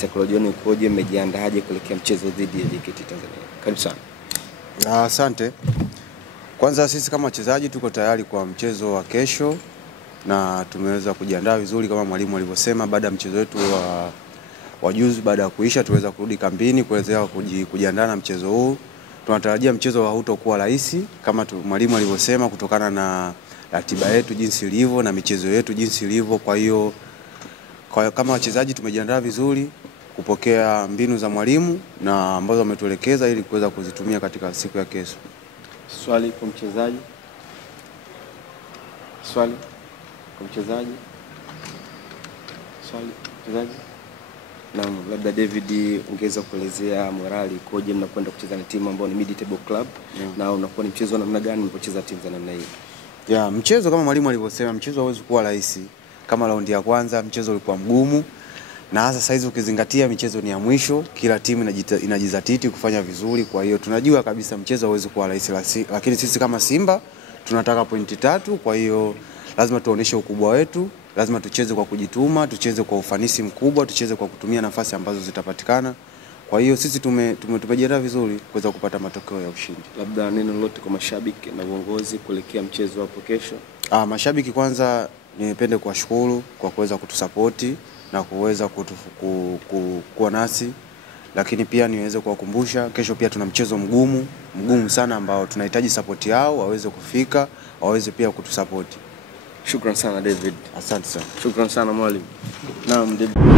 saikolojia ikoje, mmejiandaaje kuelekea mchezo dhidi ya JKT Tanzania? Karibu sana. Asante. Kwanza sisi kama wachezaji tuko tayari kwa mchezo wa kesho na tumeweza kujiandaa vizuri kama mwalimu alivyosema. Baada ya mchezo wetu wa juzi, baada ya kuisha tuweza kurudi kambini kuweza kujiandaa na mchezo huu. Tunatarajia mchezo hautakuwa rahisi kama mwalimu alivyosema, kutokana na ratiba yetu jinsi ilivyo na michezo yetu jinsi ilivyo. Kwa hiyo kama wachezaji tumejiandaa vizuri kupokea mbinu za mwalimu na ambazo ametuelekeza ili kuweza kuzitumia katika siku ya kesho. Swali kwa mchezaji. Swali kwa mchezaji. Swali mchezaji. Naam, labda David, ungeweza kuelezea morali ikoje mnapoenda kucheza na timu ambayo ni mid table club na unakuwa ni mchezo namna gani mnapocheza timu za namna hii? Mchezo kama mwalimu alivyosema, mchezo hauwezi kuwa rahisi. Kama raundi ya kwanza mchezo ulikuwa mgumu, na hasa saizi ukizingatia michezo ni ya mwisho, kila timu inajizatiti kufanya vizuri. Kwa hiyo tunajua kabisa mchezo hauwezi kuwa rahisi, lakini sisi kama Simba tunataka pointi 3. Kwa hiyo lazima tuoneshe ukubwa wetu, lazima tucheze kwa kujituma, tucheze kwa ufanisi mkubwa, tucheze kwa kutumia nafasi ambazo zitapatikana. Kwa hiyo sisi tumejiandaa vizuri kuweza kupata matokeo ya ushindi. Labda neno lolote kwa mashabiki na uongozi kuelekea mchezo hapo kesho? Mashabiki kwanza nipende kuwashukuru kwa kuweza kutusapoti na kuweza kuwa nasi, lakini pia niweze kuwakumbusha kesho pia tuna mchezo mgumu sana ambao tunahitaji support yao, waweze kufika, waweze pia kutusapoti. Shukran sana David. Asante sana. Shukran sana mwalimu. Naam David.